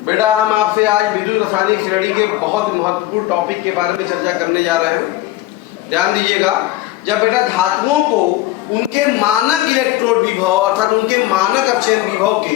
बेटा हम आपसे आज विद्युत रासायनिक श्रेणी के बहुत महत्वपूर्ण टॉपिक के बारे में चर्चा करने जा रहे हैं। ध्यान दीजिएगा, जब बेटा धातुओं को उनके मानक इलेक्ट्रोड विभव अर्थात उनके मानक अपचयन विभव के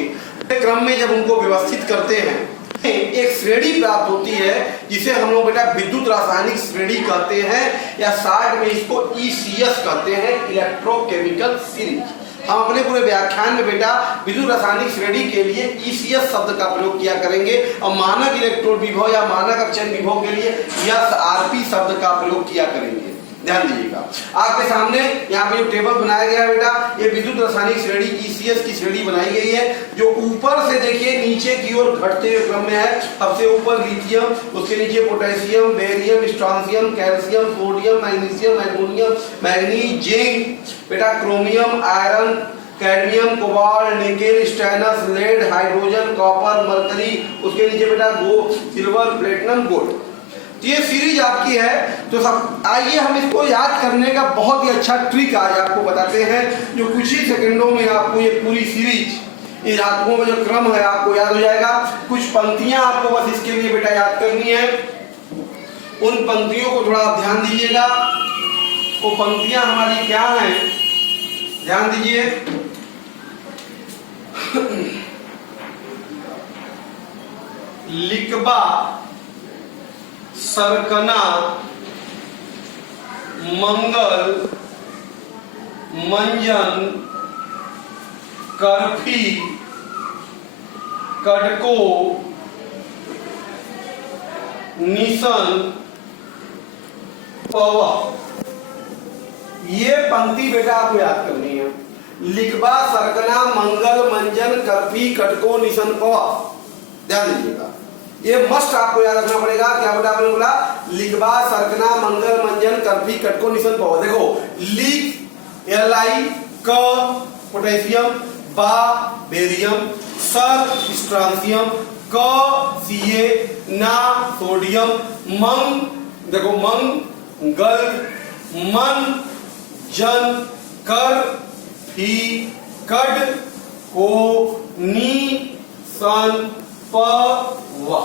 क्रम में जब उनको व्यवस्थित करते हैं, एक श्रेणी प्राप्त होती है जिसे हम लोग बेटा विद्युत रासायनिक श्रेणी कहते हैं, या शॉर्ट में इसको ECS कहते हैं, इलेक्ट्रोकेमिकल सीरीज। हम अपने पूरे व्याख्यान में बेटा विद्युत रासायनिक श्रेणी के लिए ECS शब्द का प्रयोग किया करेंगे और मानक इलेक्ट्रोड विभव या मानक अपचयन विभव के लिए SRP शब्द का प्रयोग किया करेंगे। ध्यान दीजिएगा, आपके सामने यहाँ पे जो टेबल बनाया गया है बेटा, ये विद्युत रासायनिक श्रेणी ECS की श्रेणी बनाई गई है, जो ऊपर से देखिए नीचे की ओर घटते हुए क्रम में है। सबसे ऊपर लिथियम, उसके नीचे potassium, barium, strontium, calcium, sodium, magnesium, aluminium, manganese, zinc, बेटा chromium, iron, cadmium, cobalt, nickel, stannous, lead, hydrogen, copper, mercury, उसके नीचे बेटा सिल्वर, प्लेटिनम, गोल्ड। ये सीरीज आपकी है। तो सब आइए हम इसको याद करने का बहुत ही अच्छा ट्रिक आज आपको बताते हैं, जो कुछ ही सेकंडों में आपको ये पूरी सीरीज, ये धातुओं का जो क्रम है आपको याद हो जाएगा। कुछ पंक्तियां आपको बस इसके लिए बेटा याद करनी है, उन पंक्तियों को थोड़ा आप ध्यान दीजिएगा। वो पंक्तियां हमारी क्या हैं, ध्यान दीजिए। लिकबा, सरकना, मंगल, मंजन, करफी, कड़को, निशन, पवा। ये पंक्ति बेटा आपको याद करनी है। लिकबा, सरकना, मंगल, मंजन, करफी, कटको, निशन, पवा। ध्यान दीजिएगा, ये मस्ट आपको याद रखना पड़ेगा। क्या बेटा आपने बोला? लिकबा, सरकना, मंगल, मंजन, करफी, कटको, निशन, पवा। देखो, लिक Li, क पोटेशियम, बा बेरियम, सर स्ट्रांसियम, क Ca, ना सोडियम, मंग देखो मंगल, मन जन, कर फी, कड को, नी सन, प वा।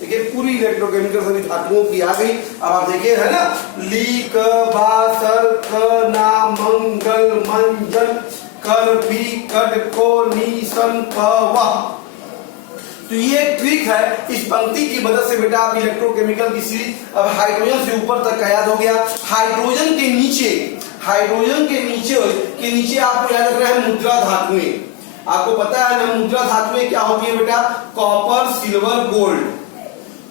देखिए पूरी इलेक्ट्रोकेमिकल सभी धातुओं की आ गई। अब आप देखिए, है ना, ली, क, बा, सर, क, ना, मंगल, मंजन, कर, फी, कड, को, नी, सन, प, वा। तो ये ट्रिक है, इस पंक्ति की मदद से बेटा आप इलेक्ट्रोकेमिकल की सीरीज, अब हाइड्रोजन से ऊपर तक का याद हो गया। हाइड्रोजन के नीचे आपको याद रखना है मुद्रा धातुएं। आपको पता है ना मुद्रा धातुएं क्या होती है बेटा? Copper, silver, gold.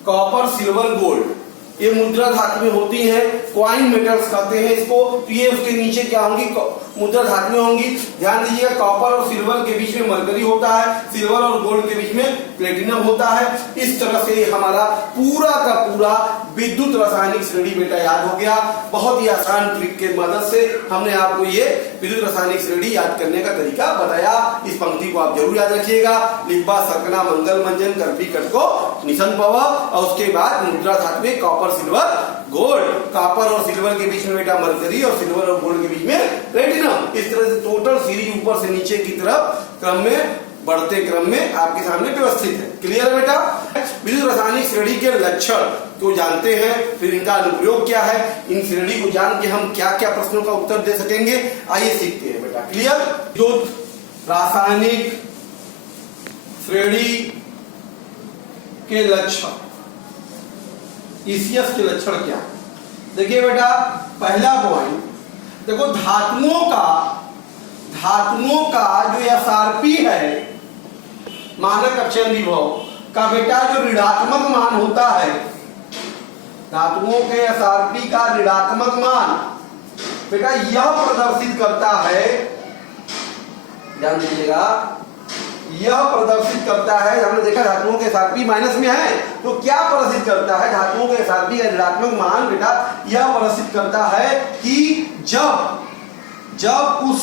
Copper, silver, gold ये मुद्रा धातुएं होती हैं, क्वाइन मेटल्स कहते हैं इसको। तो ये उसके नीचे क्या होंगी? मुद्रा धातुएं होंगी। ध्यान दीजिएगा, कॉपर और सिल्वर के बीच में मरकरी होता है, सिल्वर और गोल्ड के बीच में प्लेटिनम होता है। इस तरह से हमारा पूरा का पूरा विद्युत रासायनिक श्रेणी बेटा याद हो गया। बहुत ही आसान ट्रिक के मदद से हमने आपको ये विद्युत रासायनिक श्रेणी याद करने का तरीका बताया। इस पंक्ति को आप जरूर याद रखिएगा। लिकबा, सरकना, मंगल, मंजन, करफी, कटको, निशन, पवा, और उसके बाद मुद्रा धातुएं कॉपर, सिल्वर, गोल्ड। कॉपर और सिल्वर के बीच में बेटा मरकरी और सिल्वर और गोल्ड के बीच में प्लेटिनम। इस तरह से टोटल सीरीज ऊपर से नीचे की तरफ क्रम में, बढ़ते क्रम में आपके सामने व्यवस्थित है। क्लियर है बेटा? विद्युत रासायनिक श्रेणी के लक्षण को जानते हैं, फिर इनका अनुप्रयोग क्या है, इन श्रेणी को जान के हम क्या क्या प्रश्नों का उत्तर दे सकेंगे, आइए सीखते हैं बेटा। क्लियर? विद्युत रासायनिक श्रेणी के लक्षण, ECS के लक्षण क्या? देखिए बेटा, पहला पॉइंट देखो, धातुओं का जो SRP है, मानक अपचयन विभव का बेटा जो ऋणात्मक मान होता है, धातुओं के SRP का ऋणात्मक मान बेटा यह प्रदर्शित करता है, ध्यान दीजिएगा, यह प्रदर्शित करता है, हमने देखा धातुओं के SRP माइनस में है, तो क्या प्रदर्शित करता है? धातुओं के SRP का ऋणात्मक मान बेटा यह प्रदर्शित करता है कि जब उस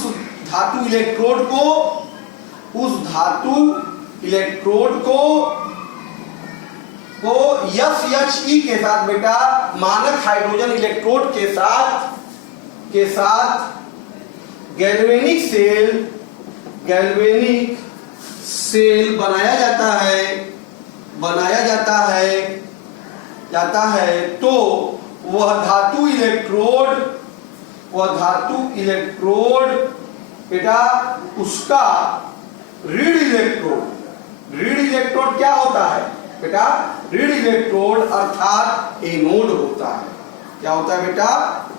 धातु इलेक्ट्रोड को SHE के साथ बेटा मानक हाइड्रोजन इलेक्ट्रोड के साथ गैल्वेनिक सेल बनाया जाता है, जाता है तो वह धातु इलेक्ट्रोड बेटा उसका ऋण इलेक्ट्रोड क्या होता है बेटा? ऋण इलेक्ट्रोड अर्थात एनोड होता है। क्या होता है बेटा?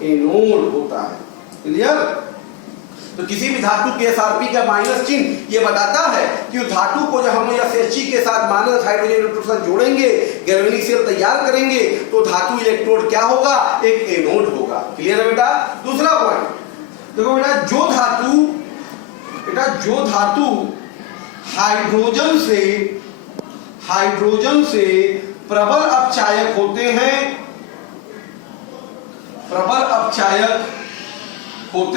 एनोड होता है। क्लियर? तो किसी भी धातु के एसआरपी का माइनस चिन्ह ये बताता है कि उस धातु को जब हम SH के साथ माइनस हाइड्रोजन इलेक्ट्रोड साथ जोड़ेंगे, गैल्वेनिक सेल तैयार करेंगे, तो धातु इलेक्ट्रोड क्या होगा? एक एनोड होगा। क्लियर है बेटा? दूसरा पॉइंट देखो बेटा, जो धातु हाइड्रोजन से प्रबल अपचायक होते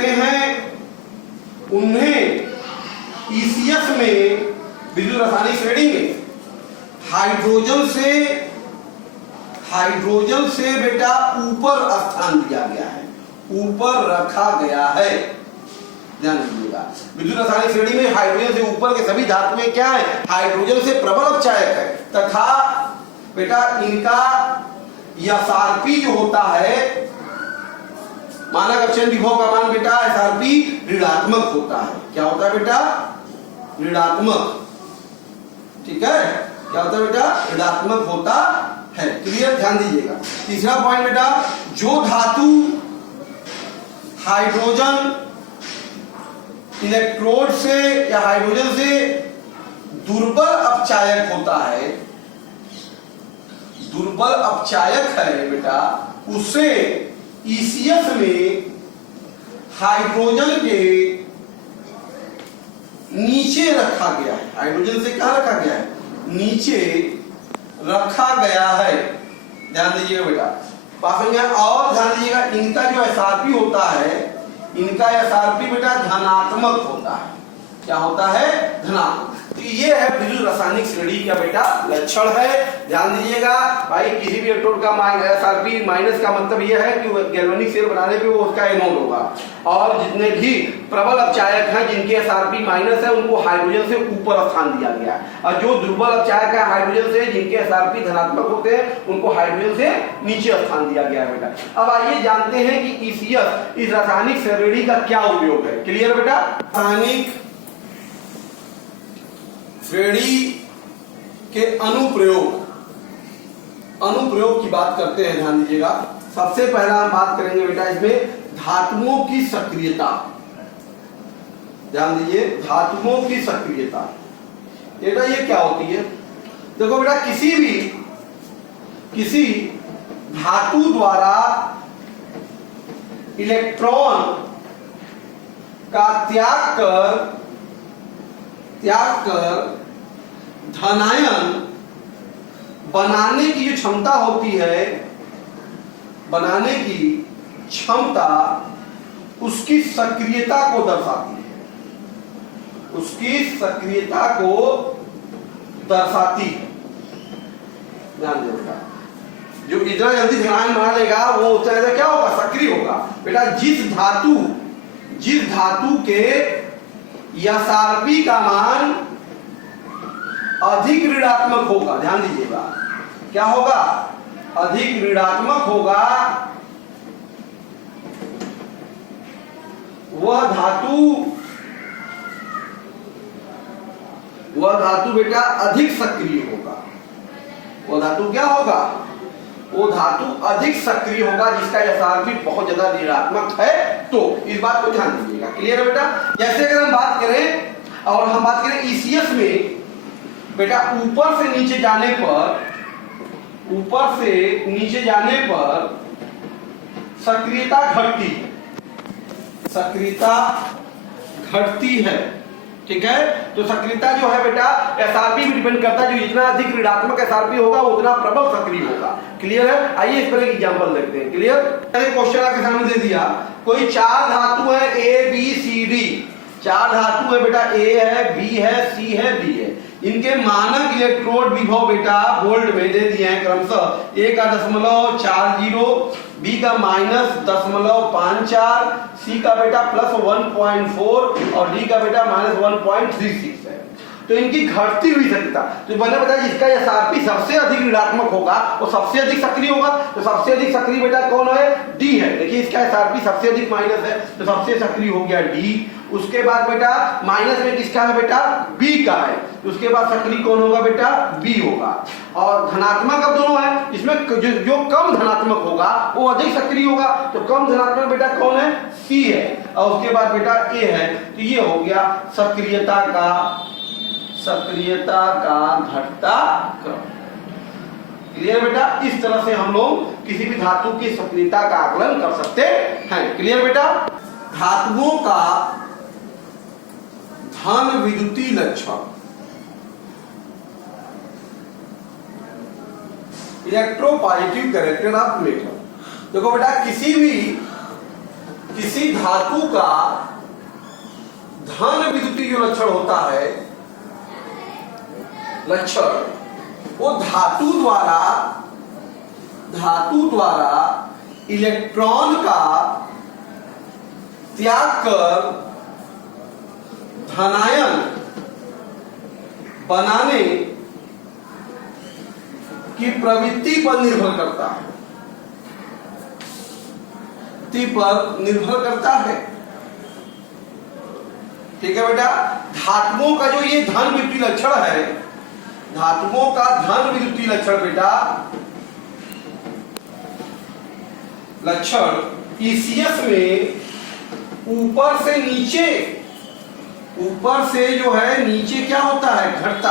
हैं उन्हें ECS में विद्युत रासायनिक श्रेणी में हाइड्रोजन से बेटा ऊपर स्थान दिया गया है, ऊपर रखा गया है। ध्यान दीजिएगा, विद्युत रासायनिक श्रेणी में हाइड्रोजन से ऊपर के सभी धातुएं क्या है? हाइड्रोजन से प्रबल अपचायक है, तथा बेटा इनका SRP जो होता है, मानक अपचयन विभव का मान बेटा SRP ऋणात्मक होता है। क्या होता है बेटा? ऋणात्मक। ठीक है, क्या होता है बेटा? ऋणात्मक होता है। क्लियर? ध्यान दीजिएगा। तीसरा पॉइंट बेटा, जो धातु हाइड्रोजन इलेक्ट्रोड से या हाइड्रोजन से दुर्बल अपचायक होता है, दुर्बल अपचायक है बेटा, उसे ECS में हाइड्रोजन के नीचे रखा गया है। हाइड्रोजन से कहां रखा गया है? नीचे रखा गया है। ध्यान दीजिएगा बेटा, पास में। और ध्यान दीजिएगा, इनका जो SRP होता है, इनका SRP बेटा धनात्मक होता है। क्या होता है? धनात्मक। तो ये है विद्युत रासायनिक श्रेणी का बेटा लक्षण है। ध्यान दीजिएगा भाई, किसी भी इलेक्ट्रोड का SRP माइनस का मतलब ये है कि गैल्वेनिक सेल बनाने पे वो उसका एनोड होगा, और जितने भी प्रबल अपचायक हैं जिनके SRP माइनस है उनको हाइड्रोजन से ऊपर स्थान दिया गया है, और जो दुर्बल अपचायक है हाइड्रोजन से जिनके SRP धनात्मक होते हैं उनको हाइड्रोजन से नीचे स्थान दिया गया है बेटा। अब आइए जानते हैं कि ECS इस रासायनिक श्रेणी का क्या उपयोग है। क्लियर बेटा? रासायनिक श्रेणी के अनुप्रयोग की बात करते हैं। ध्यान दीजिएगा, सबसे पहला हम बात करेंगे बेटा इसमें धातुओं की सक्रियता। ध्यान दीजिए, धातुओं की सक्रियता बेटा ये क्या होती है? देखो बेटा, किसी धातु द्वारा इलेक्ट्रॉन का त्याग कर धनायन बनाने की जो क्षमता होती है, बनाने की क्षमता उसकी सक्रियता को दर्शाती है, उसकी सक्रियता को दर्शाती है। ध्यान देगा, जो इतना जल्दी धनायन बना लेगा वो उतना ज्यादा क्या होगा? सक्रिय होगा। बेटा जिस धातु के SRP का मान अधिक ऋणात्मक होगा, ध्यान दीजिएगा, क्या होगा? अधिक ऋणात्मक होगा, वह धातु बेटा अधिक सक्रिय होगा। वह धातु क्या होगा? वो धातु अधिक सक्रिय होगा जिसका SRP बहुत ज्यादा ऋणात्मक है। तो इस बात को ध्यान दीजिएगा। क्लियर है बेटा? जैसे अगर हम बात करें ECS में बेटा, ऊपर से नीचे जाने पर सक्रियता घटती है। ठीक है, तो सक्रियता जो है बेटा SRP भी डिपेंड करता है, जो जितना अधिक ऋणात्मक SRP होगा उतना प्रबल सक्रिय होगा। क्लियर है? आइए इस पर एक एग्जांपल देखते हैं। क्लियर? क्वेश्चन आपके सामने दे दिया, कोई चार धातु है A B C D, चार धातु है बेटा, A है, B है, C है, D है। इनके मानक इलेक्ट्रोड विभव बेटा वोल्ट में दे दिए हैं क्रमशः, A का 0.40, B का -0.54, C का बेटा +1.4 और D का बेटा -1.36 है। तो इनकी घटती हुई सक्रियता, तो मैंने बताया जिसका एसआरपी सबसे अधिक ऋणात्मक होगा वो सबसे अधिक सक्रिय होगा। तो सबसे अधिक सक्रिय बेटा कौन है? डी है। देखिए इसका एसआरपी सबसे अधिक माइनस है तो सबसे सक्रिय हो गया डी। उसके बाद बेटा माइनस में किसका है बेटा? बी का है। तो उसके बाद सक्रिय कौन होगा बेटा? बी होगा। और धनात्मक अब दोनों है, इसमें जो कम धनात्मक होगा वो अधिक सक्रिय होगा। तो कम धनात्मक बेटा कौन है? सी है। और उसके बाद बेटा ए है। तो ये हो गया सक्रियता का घटता क्रम। क्लियर बेटा? इस तरह से हम लोग किसी भी धातु की सक्रियता का आकलन कर सकते हैं। क्लियर बेटा? धातुओं का धन विद्युतीय लक्षण, इलेक्ट्रोपॉजिटिव कैरेक्टर ऑफ मेटल। देखो बेटा किसी धातु का धन विद्युतीय जो लक्षण होता है, लक्षण वो धातु द्वारा इलेक्ट्रॉन का त्याग कर धनायन बनाने की प्रवृत्ति पर निर्भर करता है। ठीक है बेटा? धातुओं का जो ये धन विद्युतीय लक्षण है, धातुओं का धन विद्युतीय लक्षण बेटा, लक्षण ईसीएस में ऊपर से जो है नीचे क्या होता है? घटता।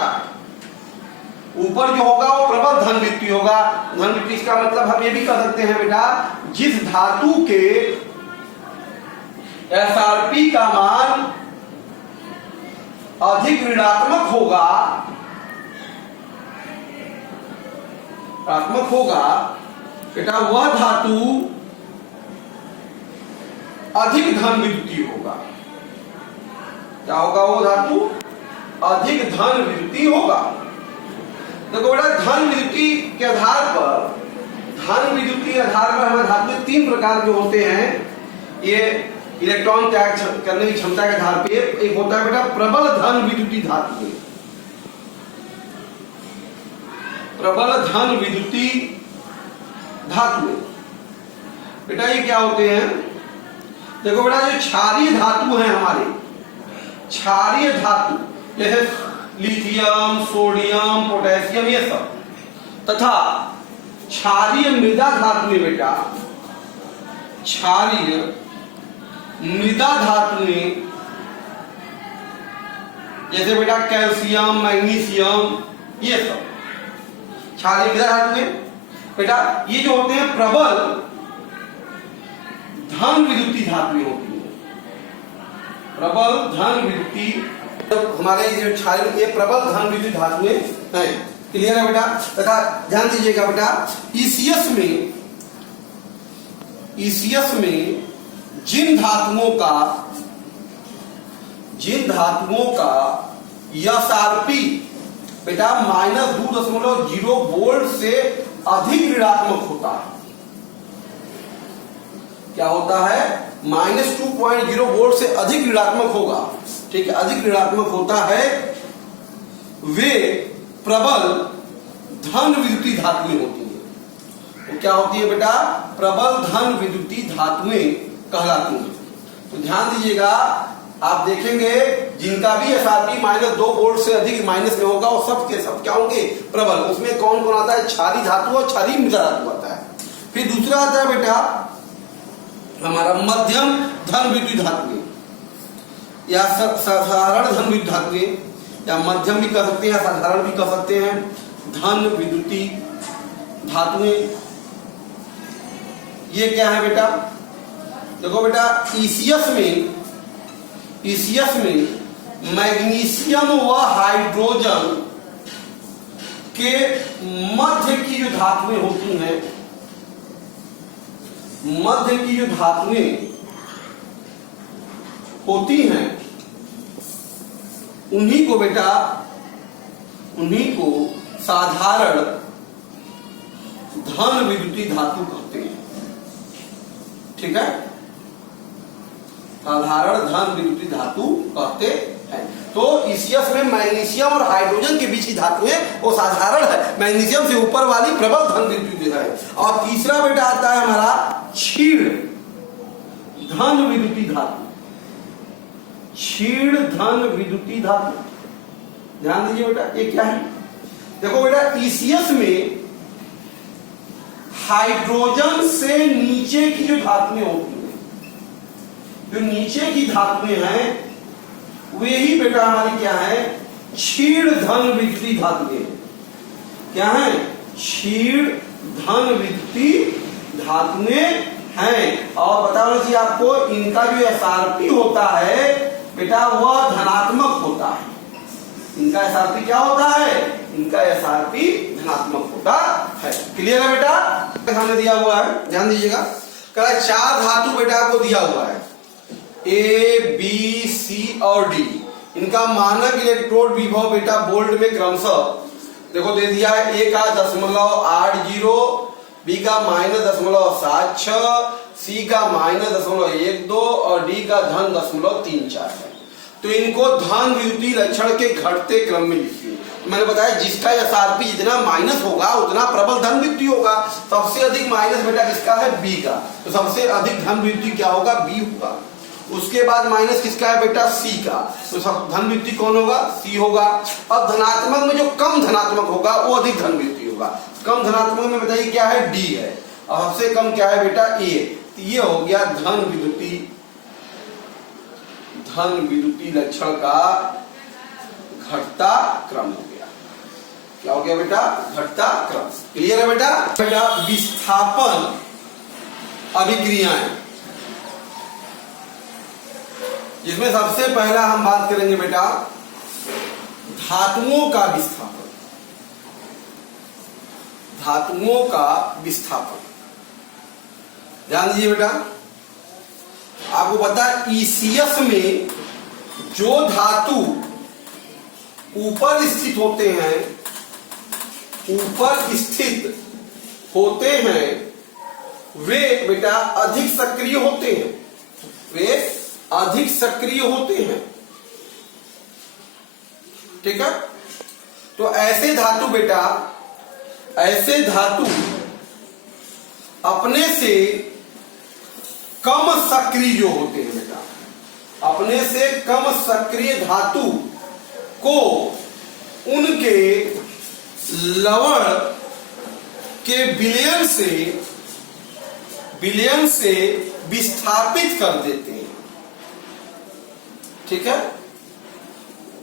ऊपर जो होगा वो प्रबल धन विद्युतीय होगा। धन विद्युतीय का मतलब हम ये भी कह सकते हैं बेटा, जिस धातु के एसआरपी का मान अधिक ऋणात्मक होगा बेटा, वह धातु अधिक धन विद्युतीय होगा। क्या होगा? वो धातु अधिक धन विद्युतीय होगा। देखो बेटा धन विद्युतीय के आधार पर हमारे धातु में 3 प्रकार के होते हैं। ये इलेक्ट्रॉन त्याग करने की क्षमता के आधार पे एक होता है बेटा प्रबल धन विद्युतीय धातु। प्रबल धन विद्युतीय धातु बेटा ये क्या होते हैं? देखो बेटा जो क्षारीय धातु है हमारे, क्षारीय धातु जैसे लिथियम, सोडियम, पोटेशियम, ये सब, तथा क्षारीय मृदा धातु में बेटा, क्षारीय मृदा धातु में जैसे बेटा कैल्शियम, मैग्नीशियम, ये सब क्षारीय मृदा धातु में बेटा ये जो होते हैं प्रबल धन विद्युतीय धातु होती है। प्रबल धन विद्युतीय हमारे जो क्षारीय ये प्रबल धन विद्युतीय धातुएं हैं। क्लियर है बेटा? तथा ध्यान दीजिएगा बेटा, ईसीएस में जिन धातुओं का एसआरपी बेटा -2.0 वोल्ट से अधिक ऋणात्मक होता है। क्या होता है? -2.0 वोल्ट से अधिक ऋणात्मक होगा। ठीक है? अधिक ऋणात्मक होता है, वे प्रबल धन विद्युतीय धातुएं होती है। तो क्या होती है बेटा? प्रबल धन विद्युतीय धातुएं कहलाती हैं। तो ध्यान दीजिएगा, आप देखेंगे जिनका भी एसआरपी -2 वोल्ट से अधिक माइनस में होगा वो सब के सब क्या होंगे? प्रबल। उसमें कौन कौन आता है? क्षारीय धातु और क्षारीय मृदा धातु आता है। फिर दूसरा आता है बेटा हमारा मध्यम धन विद्युतीय धातुएं या साधारण धन विद्युतीय धातुएं, या मध्यम भी कह सकते हैं, साधारण भी कह सकते हैं, धन विद्युतीय धातुएं। ये क्या है बेटा? देखो बेटा ईसीएस में मैग्नीशियम व हाइड्रोजन के मध्य की जो धातुएं होती हैं, मध्य की जो धातुएं होती हैं, उन्हीं को साधारण धन विद्युतीय धातु कहते हैं। ठीक है? साधारण धन विद्युतीय धातु कहते है। तो ईसीएस में मैग्नीशियम और हाइड्रोजन के बीच की धातुएं वो साधारण है, मैग्नीशियम से ऊपर वाली प्रबल धन विद्युत है। और तीसरा बेटा आता है हमारा क्षीण धन विद्युती धातु, क्षीण धन विद्युती धातु। ध्यान दीजिए बेटा, ये क्या है? देखो बेटा, ईसीएस में हाइड्रोजन से नीचे की जो धातुएं होती हैं, जो नीचे की धातुएं हैं, वे ही बेटा हमारी क्या है? क्षीण धन विद्युती धातुएं। क्या है? क्षीण धन विद्युती धातुएं हैं। और बताओ जी आपको, इनका जो एसआरपी होता है बेटा वह धनात्मक होता है। इनका एसआरपी क्या होता है? इनका एसआरपी धनात्मक होता है। क्लियर है बेटा? सामने दिया हुआ है, ध्यान दीजिएगा। कह 4 धातु बेटा आपको दिया हुआ है, ए बी सी और डी। इनका मानक इलेक्ट्रोड विभव बेटा बोल्ट में क्रमशः देखो दे दिया है, ए का 0.80, बी का -0.76, सी का -0.12 और डी का धन 0.34 है। तो इनको धन विद्युतीय लक्षण के घटते क्रम में लिखिए। मैंने बताया जिसका एसआरपी जितना माइनस होगा उतना प्रबल धन विद्युतीय होगा। सबसे अधिक माइनस बेटा किसका है? बी का। तो सबसे अधिक धन विद्युतीय क्या होगा? बी होगा। उसके बाद माइनस किसका है बेटा? सी का। तो सब धन विद्युतीय कौन होगा? सी होगा। अब धनात्मक में जो कम धनात्मक होगा वो अधिक धन विद्युतीय होगा। कम धनात्मक में बताइए क्या है? डी है। और सबसे कम क्या है बेटा? ए। ये हो गया धन विद्युतीय लक्षण का घटता क्रम हो गया। क्या हो गया बेटा? घटता क्रम। क्लियर है बेटा? बेटा विस्थापन अभिक्रियाएं, जिसमें सबसे पहला हम बात करेंगे बेटा धातुओं का विस्थापन। धातुओं का विस्थापन, ध्यान दीजिए बेटा। आपको पता है ईसीएस में जो धातु ऊपर स्थित होते हैं, वे बेटा अधिक सक्रिय होते हैं। वे अधिक सक्रिय होते हैं। ठीक है? तो ऐसे धातु बेटा, ऐसे धातु अपने से कम सक्रिय जो होते हैं बेटा, अपने से कम सक्रिय धातु को उनके लवण के विलयन से विस्थापित कर देते हैं। ठीक है?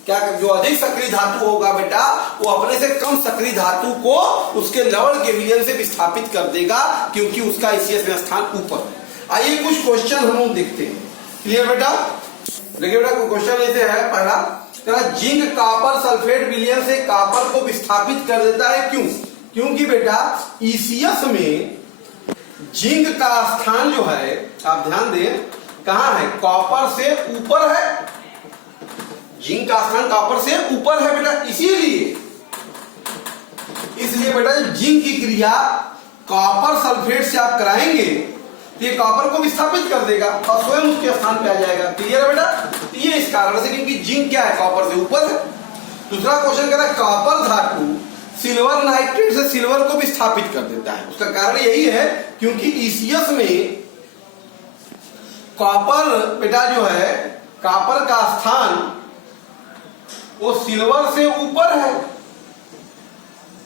क्या जो अधिक सक्रिय धातु होगा बेटा वो अपने से कम सक्रिय धातु को उसके लवण के विलयन से विस्थापित कर देगा, क्योंकि उसका ईसीएस में स्थान ऊपर है। आइए कुछ क्वेश्चन हम लोग देखते हैं। क्लियर बेटा? देखिए बेटा, क्वेश्चन ऐसे है। पहला, जिंक कापर सल्फेट विलयन से कापर को विस्थापित कर देता है, क्यों? क्योंकि बेटा ईसीएस में जिंक का स्थान जो है, आप ध्यान दें, कहां है? कॉपर से ऊपर है। जिंक का स्थान कॉपर से ऊपर है बेटा, इसलिए बेटा जिंक की क्रिया कॉपर सल्फेट से आप कराएंगे तो ये कॉपर को विस्थापित कर देगा और स्वयं उसके स्थान पे आ जाएगा। क्लियर है बेटा? तो ये इस कारण से, क्योंकि जिंक क्या है? कॉपर से ऊपर है। दूसरा क्वेश्चन कह रहा है कॉपर धातु सिल्वर नाइट्रेट से सिल्वर को विस्थापित कर देता है। उसका कारण यही है क्योंकि ईसीएस में कॉपर बेटा जो है, कॉपर का स्थान वो सिल्वर से ऊपर है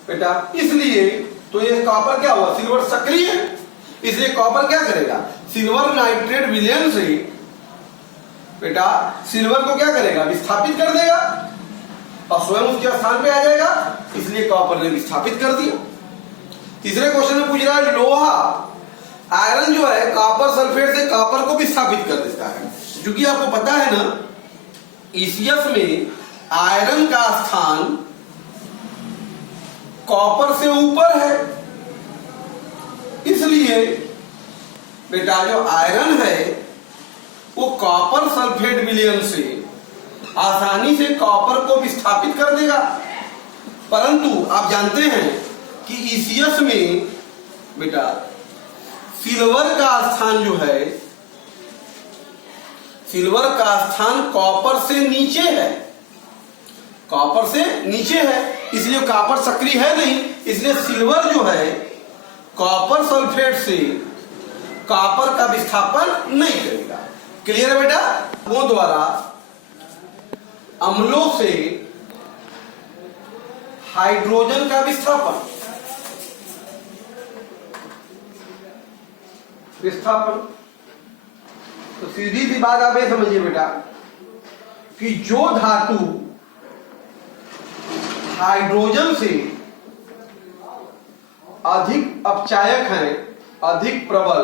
बेटा, इसलिए तो ये कॉपर क्या हुआ? सिल्वर सक्रिय है, इसलिए कॉपर क्या करेगा? सिल्वर नाइट्रेट विलयन से बेटा सिल्वर को क्या करेगा? विस्थापित कर देगा और स्वयं उसके स्थान पे आ जाएगा, इसलिए कॉपर ने विस्थापित कर दिया। तीसरे क्वेश्चन में पूछ रहा है लोहा, आयरन जो है कॉपर सल्फेट से कॉपर को विस्थापित कर देता है। क्योंकि आपको पता है ना ईसीएस में आयरन का स्थान कॉपर से ऊपर है, इसलिए बेटा जो आयरन है वो कॉपर सल्फेट विलयन से आसानी से कॉपर को विस्थापित कर देगा। परंतु आप जानते हैं कि ईसीएस में बेटा सिल्वर का स्थान जो है सिल्वर का स्थान कॉपर से नीचे है, कॉपर से नीचे है, इसलिए कॉपर सक्रिय है नहीं, इसलिए सिल्वर जो है कॉपर सल्फेट से कॉपर का विस्थापन नहीं करेगा। क्लियर है बेटा? वो द्वारा अम्लों से हाइड्रोजन का विस्थापन तो सीधी सी बात आप ये समझिए बेटा कि जो धातु हाइड्रोजन से अधिक अपचायक हैं, अधिक प्रबल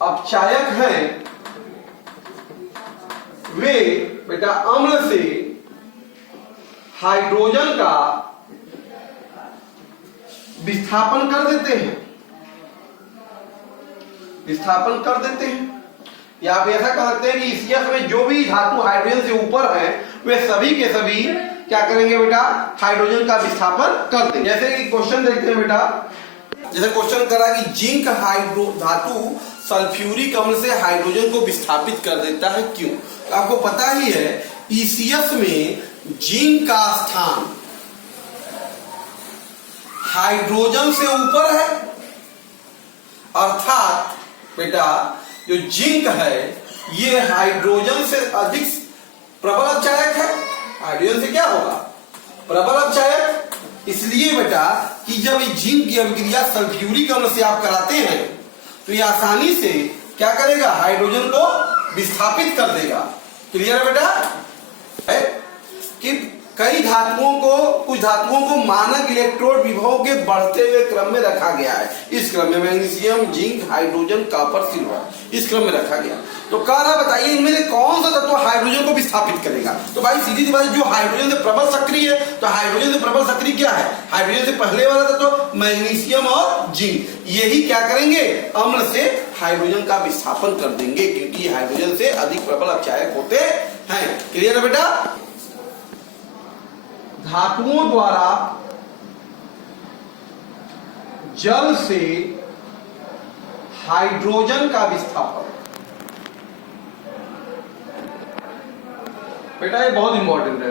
अपचायक हैं, वे बेटा अम्ल से हाइड्रोजन का विस्थापन कर देते हैं, विस्थापन कर देते हैं। या आप ऐसा कह सकते हैं कि इस यश में जो भी धातु हाइड्रोजन से ऊपर है वे सभी के सभी क्या करेंगे बेटा? हाइड्रोजन का विस्थापन कर देंगे। जैसे कि क्वेश्चन देखते हैं बेटा, जैसे क्वेश्चन करा कि जिंक हाइड्रो धातु सल्फ्यूरिक अम्ल से हाइड्रोजन को विस्थापित कर देता है, क्यों? तो आपको पता ही है ईसीएस में जिंक का स्थान हाइड्रोजन से ऊपर है, अर्थात बेटा जो जिंक है ये हाइड्रोजन से अधिक प्रबल अपचायक है। हाइड्रोजन से क्या होगा? प्रबल अपचायक। इसलिए बेटा कि जब जिंक की अभिक्रिया सल्फ्यूरिक अम्ल से आप कराते हैं तो ये आसानी से क्या करेगा? हाइड्रोजन को विस्थापित कर देगा। क्लियर है बेटा? है कि कई धातुओं को, कुछ धातुओं को मानक इलेक्ट्रोड विभव के बढ़ते हुए क्रम में रखा गया है। इस क्रम में magnesium, zinc, hydrogen, copper, silver इस क्रम में रखा गया। तो कह रहा बताइए इनमें से कौन सा तत्व हाइड्रोजन को विस्थापित करेगा? तो भाई सीधी सी बात, जो हाइड्रोजन से प्रबल सक्रिय है, तो हाइड्रोजन से प्रबल सक्रिय क्या है? हाइड्रोजन से पहले वाला तत्व मैग्नीशियम और जिंक, यही क्या करेंगे? अम्ल से हाइड्रोजन का विस्थापन कर देंगे, क्योंकि हाइड्रोजन से अधिक प्रबल अपचायक होते हैं। क्लियर है बेटा? धातुओं द्वारा जल से हाइड्रोजन का विस्थापन, बेटा ये बहुत इंपॉर्टेंट है,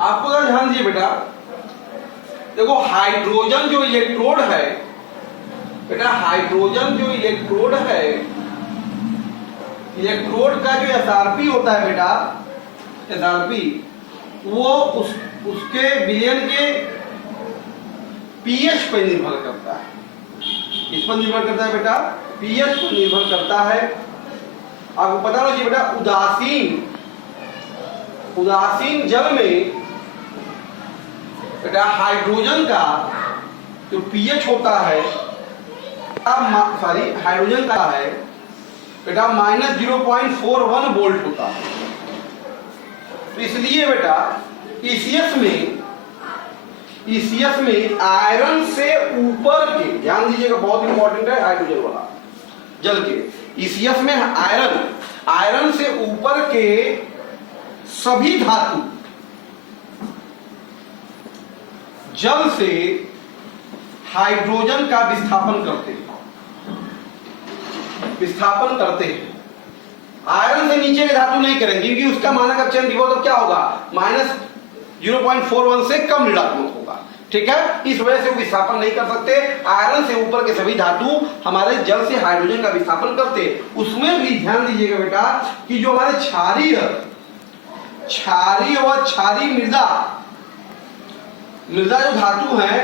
आपको जरा ध्यान दीजिए बेटा। देखो हाइड्रोजन जो इलेक्ट्रोड है बेटा, हाइड्रोजन जो इलेक्ट्रोड है, इलेक्ट्रोड का जो एसआरपी होता है बेटा, एसआरपी वो उसके विलयन के पीएच पर निर्भर करता है। किस पर निर्भर करता है बेटा? पीएच पर निर्भर करता है। आपको पता होना चाहिए बेटा, उदासीन जल में बेटा हाइड्रोजन का जो पीएच होता है, हाइड्रोजन का है बेटा -0.41 वोल्ट होता है। तो इसलिए बेटा ईसीएस में आयरन से ऊपर के, ध्यान दीजिएगा बहुत इंपॉर्टेंट है हाइड्रोजन वाला, जल के ईसीएस में आयरन से ऊपर के सभी धातु जल से हाइड्रोजन का विस्थापन करते हैं। आयरन से नीचे के धातु नहीं करेंगे, क्योंकि उसका मानक अपचयन विभव तो क्या होगा? -0.41 से कम ऋणात्मक होगा। ठीक है, इस वजह से वो विस्थापन नहीं कर सकते। आयरन से ऊपर के सभी धातु हमारे जल से हाइड्रोजन का विस्थापन करते। उसमें भी ध्यान दीजिएगा बेटा कि जो हमारे क्षारीय व क्षारीय मृदा जो धातु है,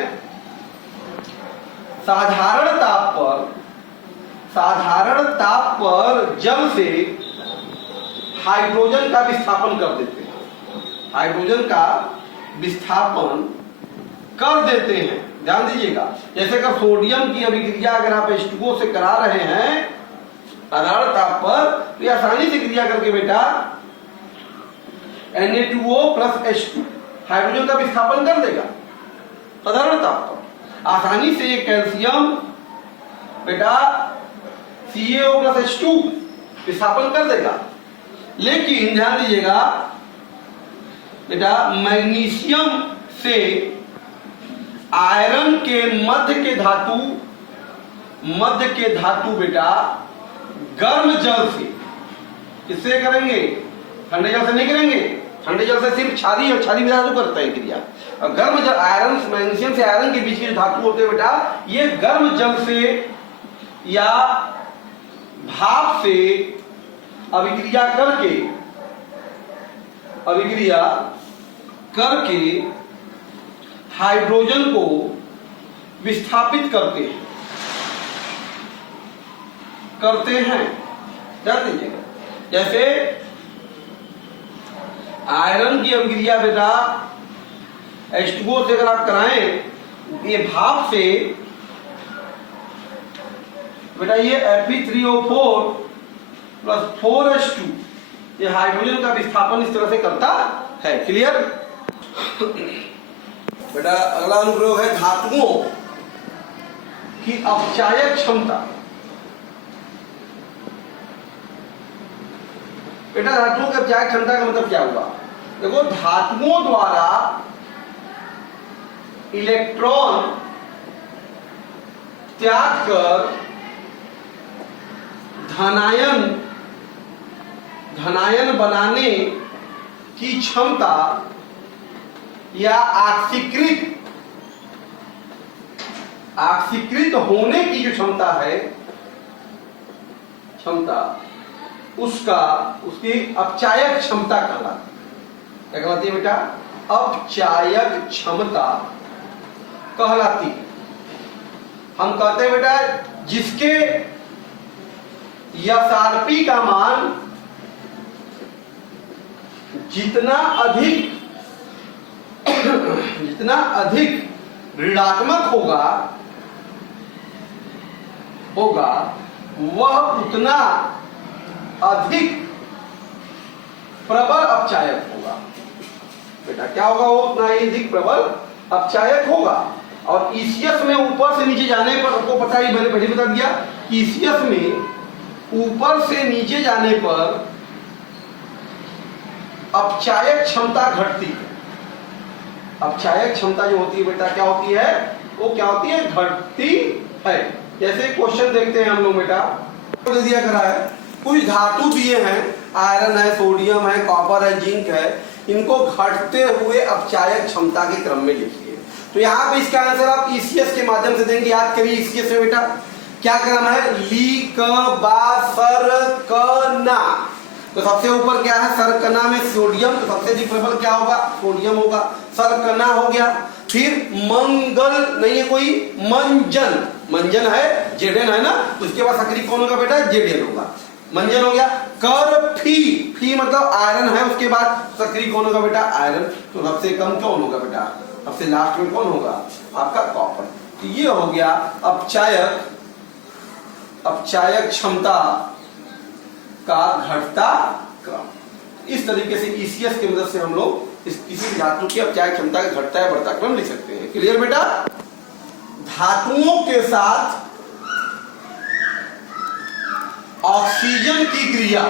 साधारण ताप पर जल से हाइड्रोजन का विस्थापन कर देते हैं, हाइड्रोजन का विस्थापन कर देते हैं। ध्यान दीजिएगा, जैसे कि सोडियम की अभिक्रिया अगर आप H2O से करा रहे हैं साधारण ताप पर, तो ये आसानी से क्रिया करके बेटा Na2O + H2 हाइड्रोजन का विस्थापन कर देगा साधारण ताप पर। आसानी से ये कैल्शियम बेटा CaO + H2 विस्थापन कर देगा। लेकिन ध्यान दीजिएगा बेटा, मैग्नीशियम से आयरन के मध्य के धातु बेटा गर्म जल से किससे करेंगे? ठंडे जल से नहीं करेंगे। ठंडे जल से सिर्फ क्षारीय और क्षारीय धातु करते हैं क्रिया। और गर्म जल, आयरन, मैग्नीशियम से आयरन के बीच के जो धातु होते हैं बेटा, ये गर्म जल से या भाप से अभिक्रिया करके हाइड्रोजन को विस्थापित करते हैं। ध्यान दीजिएगा, जैसे आयरन की अभिक्रिया बेटा H2O से अगर आप कराएं, ये भाप से बेटा ये Fe3O4 प्लस 4H2 ये हाइड्रोजन का विस्थापन इस तरह से करता है। क्लियर? बेटा अगला अनुप्रयोग है धातुओं की अपचायक क्षमता। बेटा धातुओं की अपचायक क्षमता का मतलब क्या हुआ? देखो, धातुओं द्वारा इलेक्ट्रॉन त्याग कर धनायन बनाने की क्षमता या ऑक्सीकृत होने की जो क्षमता है, उसकी अपचायक क्षमता कहलाती है। क्या कहलाती है बेटा? अपचायक क्षमता कहलाती है। हम कहते हैं बेटा जिसके एसआरपी का मान जितना अधिक ऋणात्मक होगा वह उतना अधिक प्रबल अपचायक होगा। बेटा क्या होगा? वो उतना ही अधिक प्रबल अपचायक होगा। और ईसीएस में ऊपर से नीचे जाने पर, आपको पता ही, मैंने पहले बता दिया, ईसीएस में ऊपर से नीचे जाने पर अपचायक क्षमता घटती है। अपचायक क्षमता जो होती है बेटा क्या होती है? वो क्या होती है? घटती है। जैसे क्वेश्चन देखते हैं हम लोग बेटा, दिया करा है, कुछ धातु दिए हैं, आयरन है, सोडियम है, कॉपर है, जिंक है, इनको घटते हुए अपचायक क्षमता के क्रम में लिखिए। तो यहाँ पे इसका आंसर आप ईसीएस के माध्यम से देंगे। याद करिए ईसीएस में बेटा क्या क्रम है? ली, क, बा, सर, क, ना। तो सबसे ऊपर क्या है? सरकना में सोडियम, तो सबसे अधिक प्रबल क्या होगा? सोडियम होगा। सरकना हो गया। फिर मंगल नहीं है कोई, मंजन है, जेडेन है ना, तो उसके बाद सक्रिय कौन होगा बेटा? जेडेन होगा। मंजन हो गया। कर, फी मतलब आयरन है, उसके बाद सक्रिय कौन होगा बेटा? आयरन। तो सबसे कम कौन होगा बेटा? सबसे लास्ट में कौन होगा? आपका कॉपर। तो ये हो गया अपचायक क्षमता का घटता क्रम। इस तरीके से ईसीएस की मदद से हम लोग किसी भी धातु की अपचायक क्षमता का घटता या बढ़ता क्रम लिख सकते हैं। क्लियर बेटा? धातुओं के साथ ऑक्सीजन की क्रिया,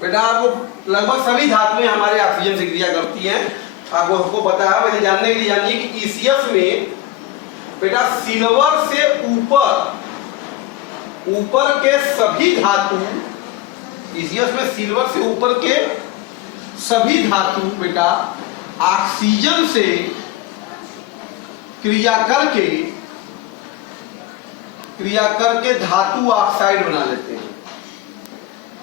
बेटा आपको लगभग सभी धातुएं हमारे ऑक्सीजन से क्रिया करती हैं। आपको पता है, वैसे जानने के लिए जानिए कि ईसीएस में बेटा सिल्वर से ऊपर के सभी धातु, ईसीएस में सिल्वर से ऊपर के सभी धातु बेटा ऑक्सीजन से क्रिया करके धातु ऑक्साइड बना लेते हैं।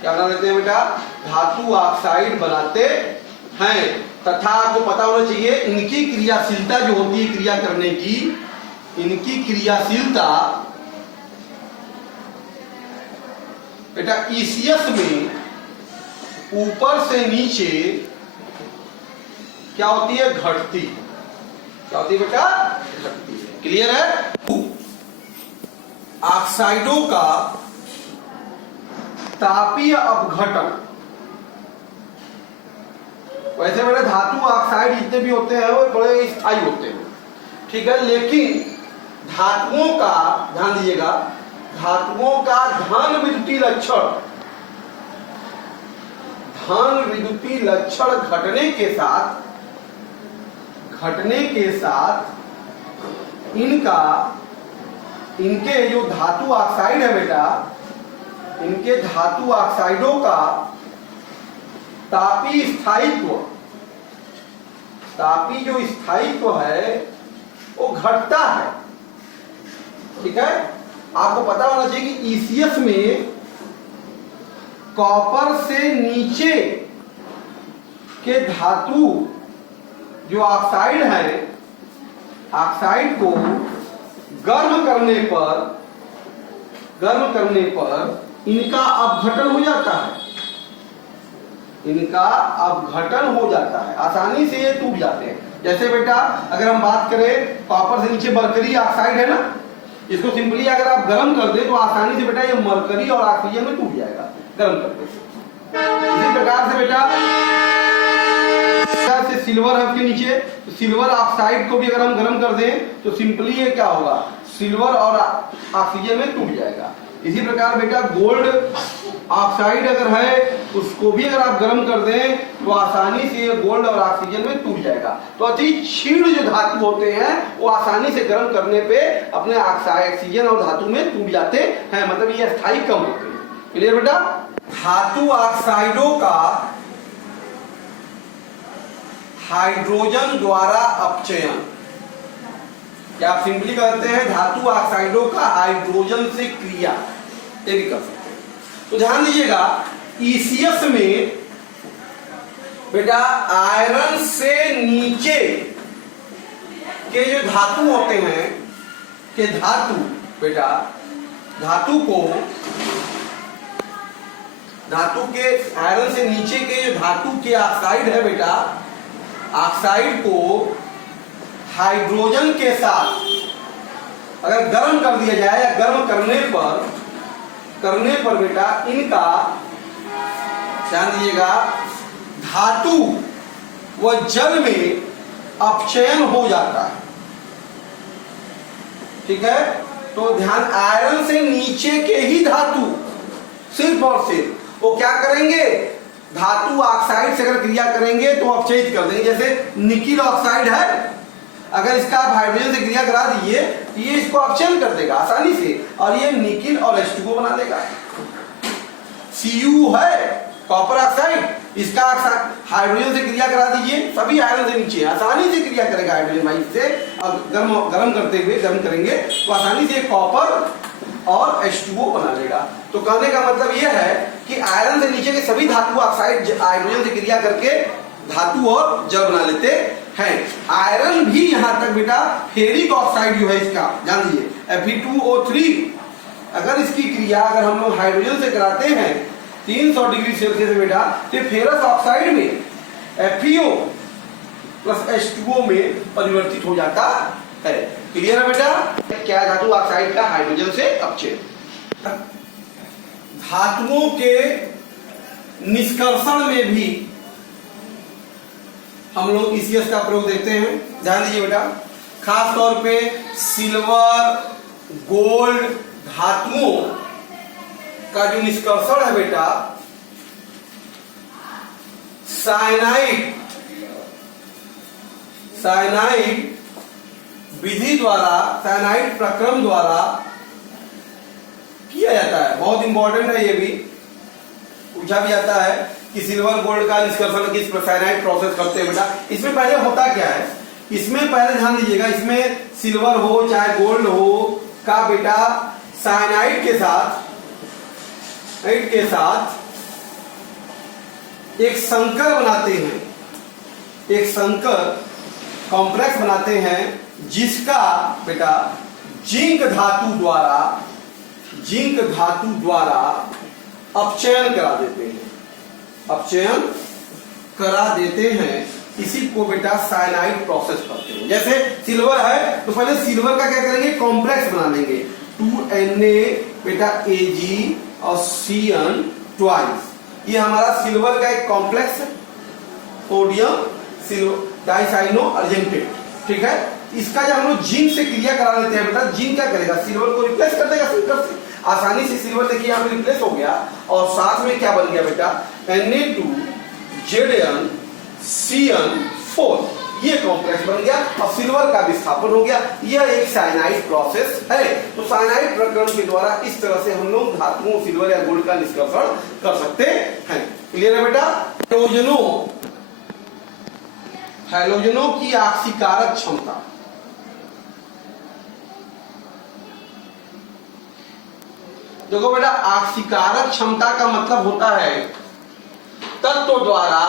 क्या बना लेते हैं बेटा? धातु ऑक्साइड बनाते हैं। तथा आपको पता होना चाहिए इनकी क्रियाशीलता जो होती है क्रिया करने की, इनकी क्रियाशीलता बेटा ईसीएस में ऊपर से नीचे क्या होती है? घटती। क्या होती है बेटा? घटती है। क्लियर है? ऑक्साइडों का तापीय अपघटन, वैसे बेटा धातु ऑक्साइड जितने भी होते हैं वो बड़े स्थायी होते हैं, ठीक है, लेकिन धातुओं का, ध्यान दीजिएगा, धातुओं का धन विद्युतीय लक्षण घटने के साथ इनका इनके जो धातु ऑक्साइड है बेटा, इनके धातु ऑक्साइडों का तापी स्थायित्व, तापी जो स्थायित्व है वो घटता है। ठीक है, आपको पता होना चाहिए कि ECS में कॉपर से नीचे के धातु जो ऑक्साइड है, ऑक्साइड को गर्म करने पर इनका अपघटन हो जाता है, इनका अपघटन हो जाता है, आसानी से ये टूट जाते हैं। जैसे बेटा अगर हम बात करें कॉपर से नीचे मरकरी ऑक्साइड है ना, इसको सिंपली अगर आप गर्म कर दे तो आसानी से बेटा ये मरकरी और ऑक्सीजन में टूट जाएगा गर्म करने से। इसी प्रकार से बेटा से सिल्वर है उसके नीचे, तो सिल्वर ऑक्साइड को भी अगर हम गर्म कर दें तो सिंपली ये क्या होगा, सिल्वर और ऑक्सीजन में टूट जाएगा। इसी प्रकार बेटा गोल्ड ऑक्साइड अगर है उसको भी अगर आप गर्म कर दें तो आसानी से ये गोल्ड और ऑक्सीजन में टूट जाएगा। तो अति क्षीण जो धातु होते हैं वो आसानी से गर्म करने पे अपने ऑक्सीजन और धातु में टूट जाते हैं, मतलब ये स्थायी कम होते हैं। क्लियर बेटा? धातु ऑक्साइडों का हाइड्रोजन द्वारा अपचयन, क्या आप सिंपली कहते हैं धातु ऑक्साइडों का हाइड्रोजन से क्रिया, ये भी कर सकते हैं। तो ध्यान दीजिएगा ECS में बेटा आयरन से नीचे के जो धातु होते हैं के धातु बेटा धातु के आयरन से नीचे के जो धातु के ऑक्साइड है बेटा, ऑक्साइड को हाइड्रोजन के साथ अगर गर्म कर दिया जाए या गर्म करने पर बेटा इनका ध्यान दीजिएगा धातु व जल में अपचयन हो जाता है। ठीक है, तो ध्यान, आयरन से नीचे के ही धातु सिर्फ और सिर्फ वो क्या करेंगे, धातु ऑक्साइड से अगर क्रिया करेंगे तो अपचयित कर देंगे। जैसे निकिल ऑक्साइड है, अगर इसका आप हाइड्रोजन से क्रिया करा दीजिए तो ये इसको अपचयन कर देगा आसानी से और ये निकिल और H2O बना देगा। Cu है कॉपर ऑक्साइड, इसका हाइड्रोजन से क्रिया करा दीजिए, सभी आयरन से नीचे आसानी से क्रिया करेगा हाइड्रोजन भाई से, और गर्म करते हुए गर्म करेंगे तो आसानी से कॉपर और H2O बना लेगा। तो कहने का मतलब यह है कि आयरन से नीचे के सभी धातु ऑक्साइड हाइड्रोजन से क्रिया करके धातु और जल बना लेते हैं। आयरन भी यहां तक बेटा फेरिक ऑक्साइड जो है इसका जान लीजिए Fe2O3, अगर इसकी क्रिया अगर हम लोग हाइड्रोजन से कराते हैं 300 डिग्री सेल्सियस बेटा, तो फेरस ऑक्साइड में FeO प्लस H2O में परिवर्तित हो जाता है। क्लियर है बेटा? क्या धातु ऑक्साइड का हाइड्रोजन से अपचयन। धातुओं के निष्कर्षण में भी हम लोग ECS का प्रयोग देखते हैं। ध्यान दीजिए बेटा, खास तौर पे सिल्वर गोल्ड धातुओं का जो निष्कर्षण है बेटा, साइनाइड विधि द्वारा, साइनाइड प्रक्रम द्वारा किया जाता है। बहुत इंपॉर्टेंट है, ये भी पूछा भी जाता है कि सिल्वर गोल्ड का निष्कर्षण किस साइनाइड प्रोसेस करते हैं बेटा। इसमें पहले होता क्या है, इसमें पहले ध्यान दीजिएगा, इसमें सिल्वर हो चाहे गोल्ड हो का बेटा साइनाइड के साथ एक संकर बनाते हैं, एक संकर कॉम्प्लेक्स बनाते हैं जिसका बेटा जिंक धातु द्वारा अपचयन करा देते हैं। इसी को बेटा साइनाइड प्रोसेस करते हैं। जैसे सिल्वर है तो पहले सिल्वर का क्या करेंगे, कॉम्प्लेक्स बना लेंगे 2Na बेटा Ag और Cn ट्वाइस, ये हमारा सिल्वर का एक कॉम्प्लेक्स है, सोडियम डाइसाइनो अर्जेंटेट। ठीक है, इसका जब हम लोग जिंक से क्रिया करा लेते हैं बेटा, जिंक क्या करेगा, सिल्वर को रिप्लेस कर देगा सिल्वर से, आसानी से सिल्वर देखिए यहाँ पे रिप्लेस हो गया और साथ में क्या बन गया बेटा Na2 Zn Cn4। ये कॉम्प्लेक्स बन गया और सिल्वर का विस्थापन हो गया। यह एक साइनाइड प्रोसेस है। तो साइनाइड प्रक्रम के द्वारा इस तरह से हम लोग धातुओं सिल्वर या गोल्ड का निष्कर्षण कर सकते हैं। क्लियर है बेटा? हैलोजनों की आक्सीकारक क्षमता, देखो बेटा, आक्सीकारक क्षमता का मतलब होता है तत्व द्वारा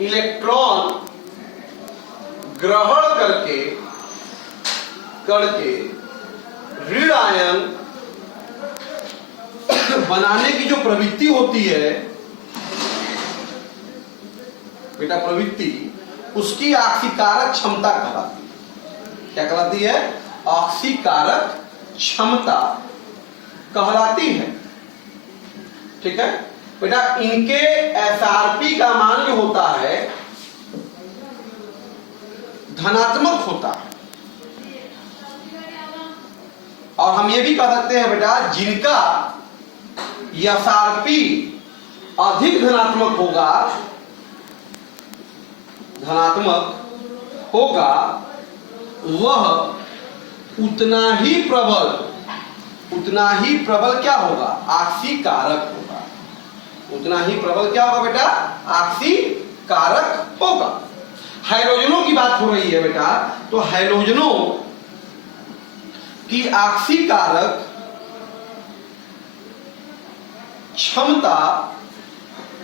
इलेक्ट्रॉन ग्रहण करके ऋण आयन बनाने की जो प्रवृत्ति होती है बेटा, प्रवृत्ति, उसकी आक्सीकारक क्षमता कहलाती है। क्या कहलाती है? आक्सीकारक क्षमता कहलाती है। ठीक है बेटा, इनके एसआरपी का मान जो होता है धनात्मक होता है। और हम ये भी कह सकते हैं बेटा, जिनका एसआरपी अधिक धनात्मक होगा वह उतना ही प्रबल क्या होगा? आक्सीकारक होगा। उतना ही प्रबल क्या होगा बेटा? आक्सीकारक होगा। हैलोजनों की बात हो रही है बेटा, तो हैलोजनों की आक्सीकारक क्षमता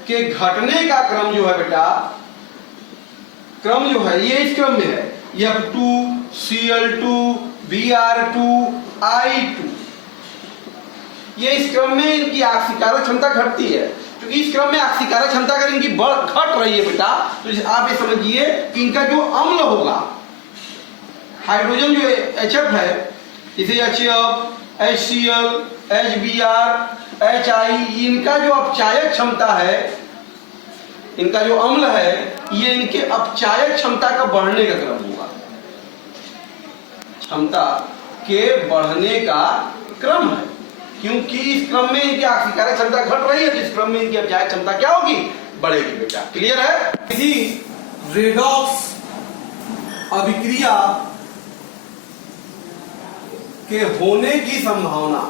के घटने का क्रम जो है बेटा, क्रम जो है ये इस क्रम में है, F2, Cl2, Br2, I2। ये इस क्रम में इनकी आक्सीकारक क्षमता घटती है। क्योंकि इस क्रम में आक्सीकारक क्षमता अगर इनकी घट रही है बेटा, तो आप ये समझिए कि इनका जो अम्ल होगा, हाइड्रोजन जो HF है, इसे HF, HCl, HBr, HI, इनका जो अपचायक क्षमता है, इनका जो अम्ल है, ये इनके अपचायक क्षमता का बढ़ने का क्रम होगा। क्षमता के बढ़ने का क्रम है, क्योंकि इस क्रम में इनकी आक्सीकारक क्षमता घट रही है, तो इस क्रम में इनकी अपचायक क्षमता क्या होगी? बढ़ेगी बेटा। क्लियर है? किसी रेडॉक्स अभिक्रिया के होने की संभावना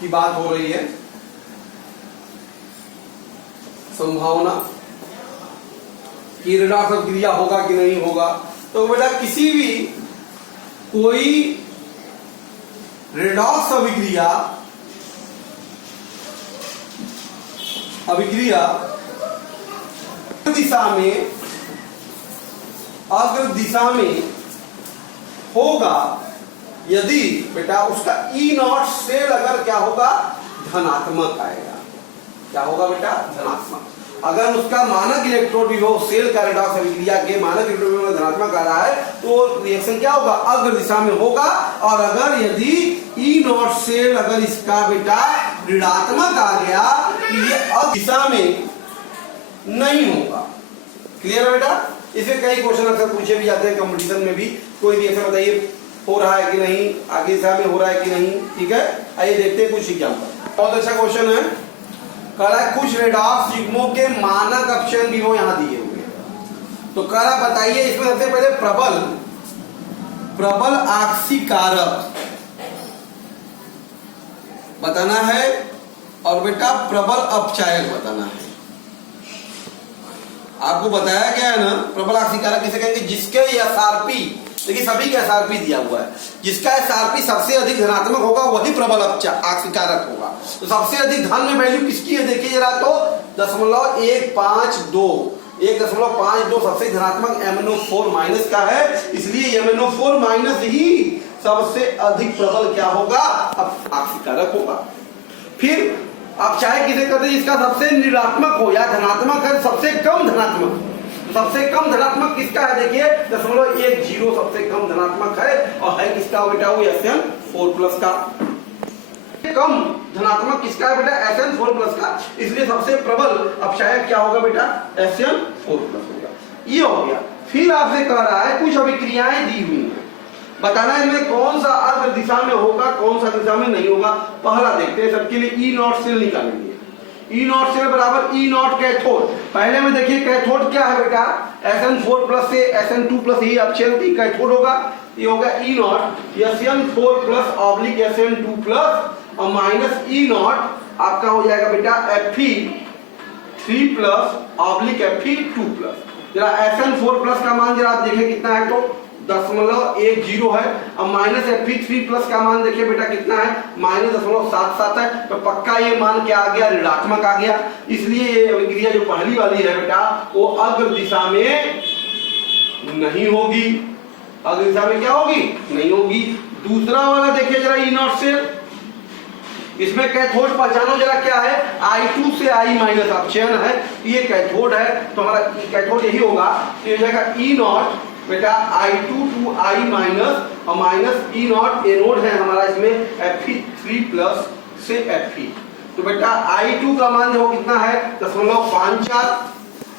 की बात हो रही है। संभावना कि रेडॉक्स अभिक्रिया होगा कि नहीं होगा। तो बेटा, किसी भी कोई रेडॉक्स अभिक्रिया अग्र दिशा में होगा यदि बेटा उसका E0 सेल अगर क्या होगा? धनात्मक आएगा। क्या होगा बेटा? धनात्मक। अगर उसका मानक इलेक्ट्रोड विभव सेल का रेडॉक्स अभिक्रिया के मानक इलेक्ट्रोड विभव धनात्मक आ रहा है, तो रिएक्शन क्या होगा? अग्र दिशा में होगा। और अगर यदि E0 सेल अगर इसका बेटा ऋणात्मक आ गया, तो ये अग्र दिशा में नहीं होगा। क्लियर है बेटा? इसमें कई क्वेश्चन अक्सर पूछे भी जाते हैं कंपटीशन में भी। कोई भी ऐसा बताइए हो रहा है कि नहीं, आगे दिशा में हो रहा है कि नहीं। ठीक है, आइए देखते हैं कुछ एग्जांपल। बहुत अच्छा क्वेश्चन है। कह रहा है कुछ रेडॉक्स युग्मों के मानक अपक्षयन विभव यहां दिए हुए हैं। तो कह रहा बताइए इसमें सबसे पहले प्रबल आक्सीकारक बताना है और बेटा प्रबल अपचायक बताना है। आपको बताया गया है ना, प्रबल आक्सीकारक किसे कहेंगे? जिसके एसआरपी, देखिए सभी का एसआरपी दिया हुआ है, जिसका एसआरपी सबसे अधिक धनात्मक होगा वही प्रबल आक्सीकारक होगा। तो सबसे अधिक धन में वैल्यू किसकी है देखिए जरा, तो 1.52 सबसे धनात्मक MnO4 माइनस का है, इसलिए MnO4 माइनस ही सबसे अधिक प्रबल क्या होगा? आक्सीकारक होगा। फिर आप चाहे किसे कहते हैं जिसका सबसे ऋणात्मक हो या धनात्मक है, सबसे कम धनात्मक। सबसे कम धनात्मक किसका है देखिए 0.10 सबसे कम धनात्मक है और है किसका बेटा? वो SN4+ का। कम धनात्मक किसका है बेटा? SN4+ का। इसलिए सबसे प्रबल अपचायक क्या होगा बेटा? SN4+ होगा। ये हो गया। फिर आपसे कह रहा है कुछ अभिक्रियाएं दी हुई है, बताना है इनमें कौन सा अग्र दिशा में होगा, कौन सा दिशा में नहीं होगा। पहला देखते हैं, सबके लिए E0 सेल निकालेंगे। ई नॉट सेल बराबर ई नॉट कैथोड। पहले में देखिए कैथोड क्या है बेटा, SN4 प्लस से SN2 प्लस ही अपचयन की कैथोड होगा, ये होगा E naught SN4 plus oblique SN2 plus और माइनस ई नॉट आपका हो जाएगा बेटा Fe3 plus oblique Fe2 plus. जरा SN4 प्लस का मान जरा आप देखिए कितना है, तो 0.10 है और माइनस Fe3 प्लस का मान देखिए बेटा कितना है, -0.77 है। तो पक्का ये मान क्या आ गया, ऋणात्मक आ गया। इसलिए ये अभिक्रिया जो पहली वाली है बेटा वो अग्र दिशा में नहीं होगी, अग्र दिशा में क्या होगी, नहीं होगी। दूसरा वाला देखिए जरा ई नॉट सेल, इसमें कैथोड पहचानो जरा क्या है, I2 से I माइनस अपचयन है, ये कैथोड है तो हमारा कैथोड यही होगा, तो हो जाएगा ई नॉट बेटा I2 टू I माइनस और माइनस ई नॉट एनोड है हमारा इसमें Fe3 प्लस से Fe। तो बेटा I2 का मान जो कितना है 0.54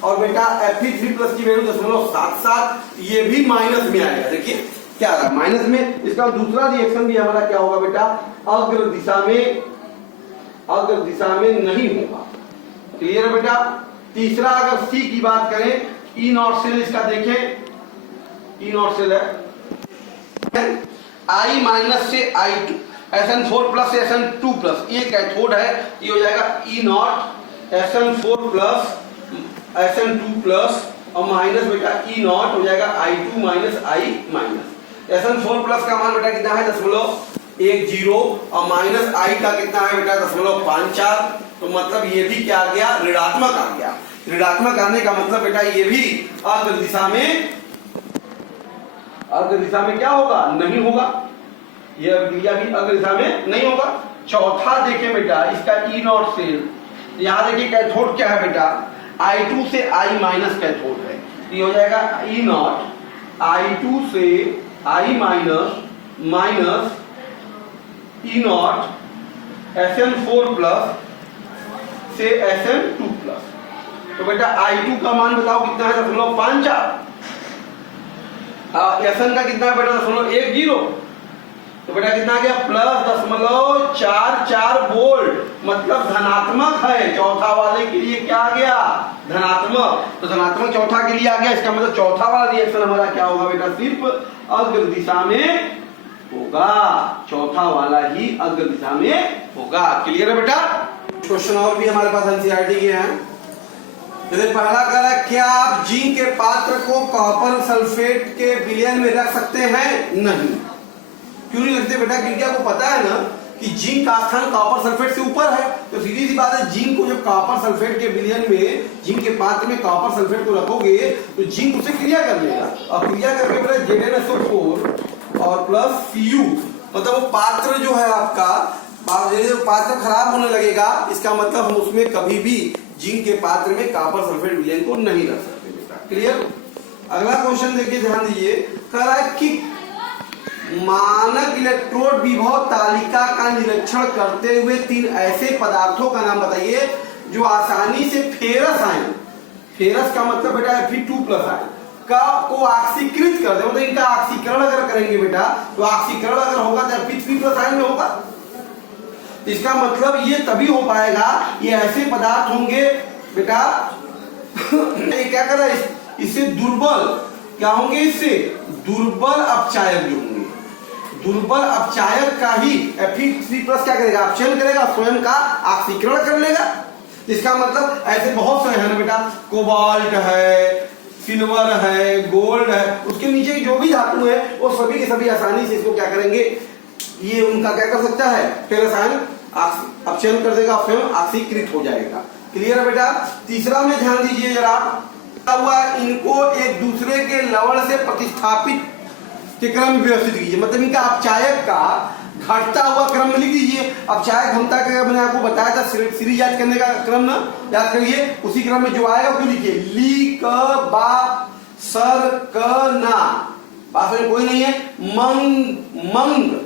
और बेटा Fe3 प्लस की वैल्यू 0.77, ये भी माइनस में आएगा। देखिए क्या आ रहा है माइनस में। इसका दूसरा रिएक्शन भी हमारा क्या होगा बेटा, अग्र दिशा में नहीं होगा। क्लियर है बेटा। तीसरा अगर सी की बात करें, ई नॉट सेल इसका देखें, ई नॉट सेल है I माइनस से I2 SN4 plus SN2 plus, ये कैथोड है, ये हो जाएगा E naught SN4 plus SN2 plus और माइनस बेटा ई नॉट हो जाएगा I2 minus I minus. SN4 plus का मान बेटा कितना है 0.10 और माइनस I का कितना है बेटा 0.54, तो मतलब ये भी क्या आ गया, ऋणात्मक आ गया। ऋणात्मक आने का मतलब बेटा ये भी अग्र दिशा में क्या होगा, नहीं होगा, यह अभिक्रिया भी अग्र दिशा में नहीं होगा। चौथा देखें बेटा इसका ई नॉट सेल, यहां देखिए कैथोड क्या है बेटा, I2 से I माइनस कैथोड है, ये हो जाएगा ई नॉट I2 से I minus minus E naught SN4 plus से SN2 प्लस। तो बेटा I2 का मान बताओ कितना है 0.54, SN का कितना है बेटा 0.10, तो बेटा कितना आ गया प्लस 0.44 वोल्ट, मतलब धनात्मक है। चौथा वाले के लिए क्या आ गया, धनात्मक, तो धनात्मक चौथा के लिए आ गया। इसका मतलब चौथा वाला रिएक्शन हमारा क्या होगा बेटा, सिर्फ अग्र दिशा में होगा, चौथा वाला ही अग्र दिशा में होगा। क्लियर है बेटा। क्वेश्चन और भी हमारे पास एनसीईआरटी के हैं। जैसे पहला कह रहा है, क्या आप जिंक के पात्र को कॉपर सल्फेट के विलयन में रख सकते हैं? नहीं। क्यों नहीं रखते बेटा, क्योंकि आपको पता है ना कि जिंक का स्थान कॉपर सल्फेट से ऊपर है, तो सीधी सी बात है जिंक को जब कॉपर सल्फेट के विलयन में, जिंक के पात्र में कॉपर सल्फेट को रखोगे तो जिंक उससे क्रिया कर लेगा और क्रिया करके बेटा ZnSO4 और प्लस Cu, मतलब वो पात्र जो है आपका, पात्र खराब होने लगेगा, इसका मतलब हम उसमें कभी भी जिंक के पात्र में कॉपर सल्फेट विलयन को नहीं रख सकते बेटा। क्लियर। अगला क्वेश्चन देखिए, ध्यान दीजिए, कह रहा है कि मानक इलेक्ट्रोड विभव तालिका का निरीक्षण करते हुए 3 ऐसे पदार्थों का नाम बताइए जो आसानी से फेरस आयन, फेरस का मतलब बेटा Fe2 प्लस आयन का को ऑक्सीकृत कर दे, मतलब इनका ऑक्सीकरण अगर करेंगे बेटा, तो ऑक्सीकरण अगर होगा तो Fe3 प्लस आयन में होगा। इसका मतलब ये तभी हो पाएगा, ये ऐसे पदार्थ होंगे बेटा ये क्या कर रहा है, इससे दुर्बल क्या होंगे, इससे दुर्बल अपचायक जो होंगे, दुर्बल अपचायक का ही Fe3 प्लस क्या करेगा, अपचयन करेगा, स्वयं का ऑक्सीकरण कर लेगा। इसका मतलब ऐसे बहुत से हैं बेटा, कोबाल्ट है, सिल्वर है, गोल्ड है, उसके नीचे जो भी धातु है वो सभी के सभी आसानी से इसको क्या करेंगे, ये उनका क्या कर सकता है, फेरस आयन अपचयन कर देगा, स्वयं ऑक्सीकृत हो जाएगा। क्लियर है बेटा। तीसरा में ध्यान दीजिए जरा, हुआ इनको एक दूसरे के लवण से प्रतिस्थापित के क्रम में व्यवस्थित कीजिए, मतलब इनका अपचायक का घटता हुआ क्रम में लिख दीजिए। अपचायक घनता का मैंने आपको बताया था, सीरीज याद करने का क्रम ना याद करिए, उसी क्रम में जो आएगा उसको लिखिए, ली क बा सर क ना, पास में कोई नहीं है, मंग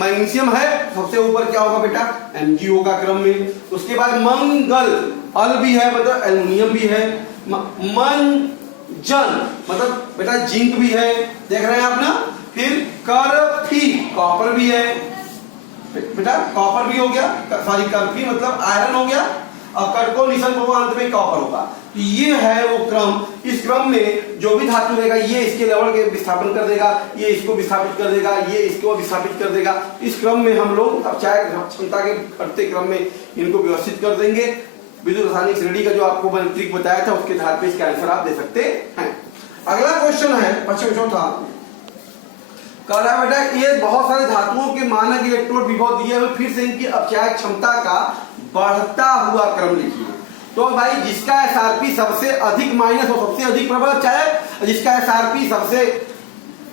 मैग्नीशियम है, सबसे ऊपर क्या होगा बेटा, Mg होगा क्रम में। उसके बाद मंगल, अल भी है मतलब एल्युमिनियम भी है, मंजन मतलब बेटा जिंक भी है, देख रहे हैं आप ना। फिर करफी, कॉपर भी है बेटा, कॉपर भी हो गया, सॉरी करफी मतलब आयरन हो गया। और कटको निशन को अंत में कॉपर होगा। तो ये है वो क्रम, इस क्रम में जो भी धातु रहेगा ये इसके लेवल के विस्थापन कर देगा, ये इसको विस्थापित कर देगा, ये इसको विस्थापित कर देगा। इस क्रम में हम लोग अपचायक क्षमता के घटते क्रम में इनको व्यवस्थित कर देंगे। विद्युत रासायनिक श्रेणी का जो आपको मैंने ट्रिक बताया था उसके आधार पे इसका आंसर आप दे सकते हैं। अगला क्वेश्चन है 25वां, कह रहा है बेटा ये बहुत सारे धातुओं के मानक इलेक्ट्रोड विभव दिए हुए, फिर से इनकी अपचायक क्षमता का बढ़ता हुआ क्रम लिखिए। तो भाई जिसका एसआरपी सबसे अधिक माइनस हो सबसे अधिक प्रबल अपचायक, जिसका एसआरपी सबसे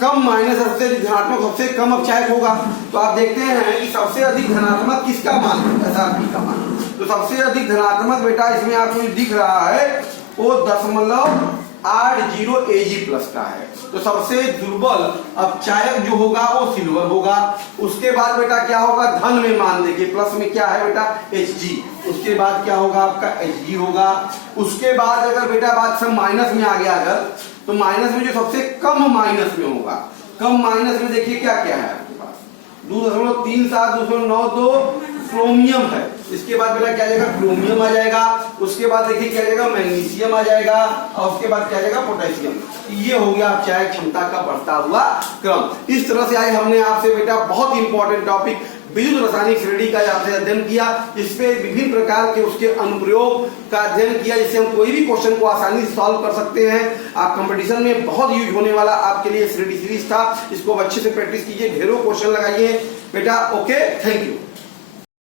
कम माइनस सबसे धनात्मक सबसे कम अपचायक होगा। तो आप देखते हैं कि सबसे अधिक धनात्मक किसका मान है, एसआरपी का मान। तो सबसे अधिक धनात्मक बेटा इसमें आपको दिख रहा है वो 0.80 Ag+ का है। तो सबसे दुर्बल अपचायक जो होगा वो सिल्वर होगा। उसके बाद बेटा क्या होगा, धन में मान देखिए, प्लस में क्या है बेटा Hg, उसके बाद क्या होगा आपका Hg होगा। उसके बाद अगर बेटा बात सब माइनस में आ गया अगर, तो माइनस में जो सबसे कम माइनस में होगा, कम माइनस में देखिए क्या क्या है आपके पास, 2.37 2.92 क्रोमियम है। इसके बाद बेटा क्या आ जाएगा, क्रोमियम आ जाएगा। उसके बाद देखिए क्या आ जाएगा, मैग्नीशियम आ जाएगा। और उसके बाद क्या आ जाएगा, पोटेशियम। ये हो गया अपचायक क्षमता का बढ़ता हुआ क्रम। इस तरह से आज हमने आपसे बेटा बहुत इंपॉर्टेंट टॉपिक विद्युत रासायनिक श्रेणी का आपसे अध्ययन किया, जिसपे विभिन्न प्रकार के उसके अनुप्रयोग का अध्ययन किया, जिससे हम कोई भी क्वेश्चन को आसानी से सॉल्व कर सकते हैं। आप कंपटीशन में बहुत यूज होने वाला आपके लिए श्रेणी सीरीज था, इसको अच्छे से प्रैक्टिस कीजिए, ढेरों क्वेश्चन लगाइए बेटा। Okay, thank you.